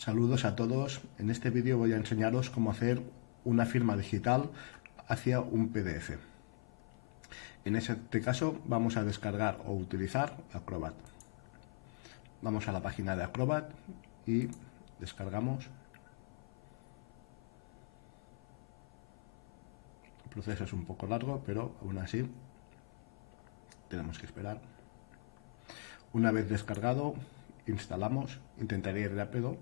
Saludos a todos. En este vídeo voy a enseñaros cómo hacer una firma digital hacia un PDF. En este caso vamos a descargar o utilizar Acrobat. Vamos a la página de Acrobat y descargamos. El proceso es un poco largo, pero aún así tenemos que esperar. Una vez descargado, instalamos. Intentaré ir rápido.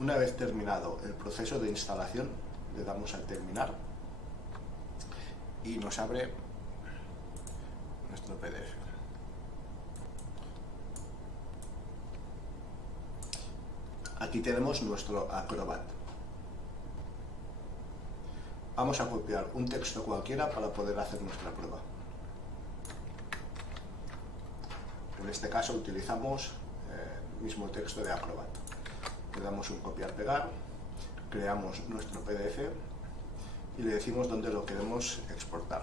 Una vez terminado el proceso de instalación, le damos a terminar y nos abre nuestro PDF. Aquí tenemos nuestro Acrobat. Vamos a copiar un texto cualquiera para poder hacer nuestra prueba. En este caso utilizamos el mismo texto de Acrobat. Le damos un copiar-pegar, creamos nuestro PDF y le decimos dónde lo queremos exportar.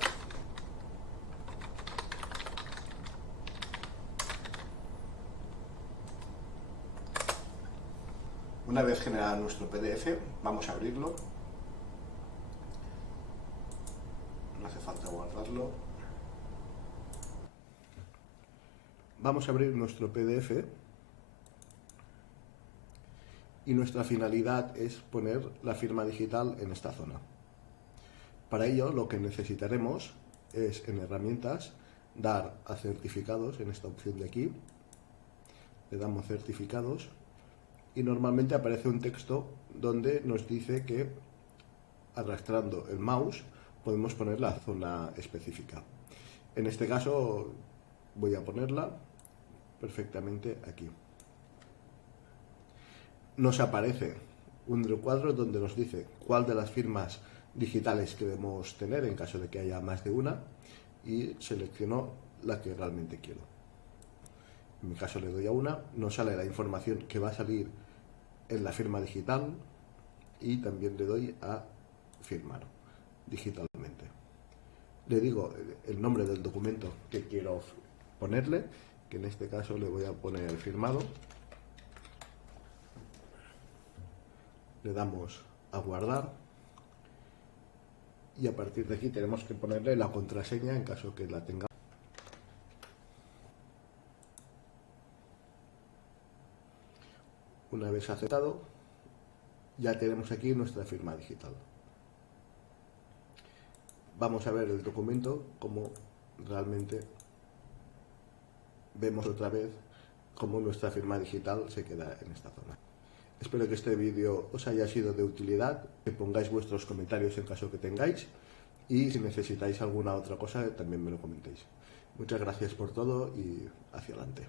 Una vez generado nuestro PDF, vamos a abrirlo. No hace falta guardarlo. Vamos a abrir nuestro PDF y nuestra finalidad es poner la firma digital en esta zona. Para ello lo que necesitaremos es en herramientas dar a certificados en esta opción de aquí. Le damos certificados y normalmente aparece un texto donde nos dice que arrastrando el mouse podemos poner la zona específica. En este caso voy a ponerla perfectamente aquí. Nos aparece un recuadro donde nos dice cuál de las firmas digitales queremos tener en caso de que haya más de una y selecciono la que realmente quiero. En mi caso le doy a una, nos sale la información que va a salir en la firma digital y también le doy a firmar digitalmente. Le digo el nombre del documento que quiero ponerle, que en este caso le voy a poner firmado. Le damos a guardar y a partir de aquí tenemos que ponerle la contraseña en caso que la tenga. Una vez aceptado, ya tenemos aquí nuestra firma digital. Vamos a ver el documento como realmente vemos otra vez cómo nuestra firma digital se queda en esta zona. Espero que este vídeo os haya sido de utilidad, que pongáis vuestros comentarios en caso que tengáis y si necesitáis alguna otra cosa también me lo comentéis. Muchas gracias por todo y hacia adelante.